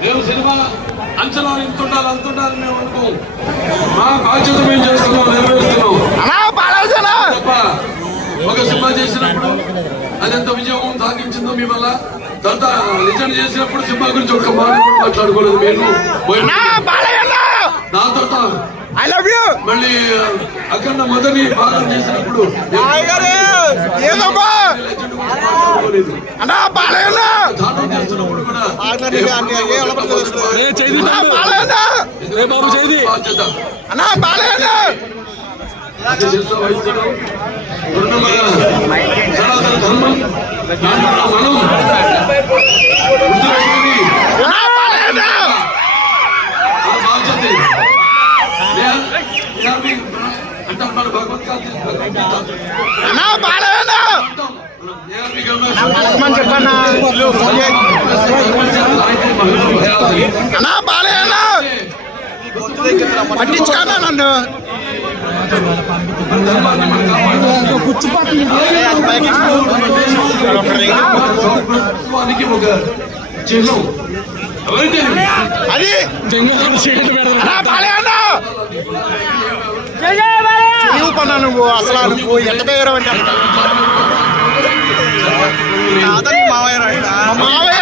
మేము సినిమా అంచనా ఇంత ఉండాలి మేము అనుకోం. మా బాధ్యత మేము చేస్తున్నాం, నెరవేరుస్తున్నాం తప్ప ఒక సినిమా చేసినప్పుడు అది ఎంత విజయం సాధించిందో మీ వల్ల తర్వాత నిజం చేసినప్పుడు సినిమా గురించి ఒక మాట కూడా మాట్లాడుకోలేదు. మీరు దాంతో మళ్ళీ అక్కడ మొదటి భాగం చేసినప్పుడు చేస్తున్నప్పుడు కూడా సనాతన ధర్మం మనం అంటారు భగవద్గీత పట్టించుకున్నా నన్ను ఒక చిహ్నం అది పన్నా నువ్వు అసలు నువ్వు ఎంత పేరు అంటే మావయ్య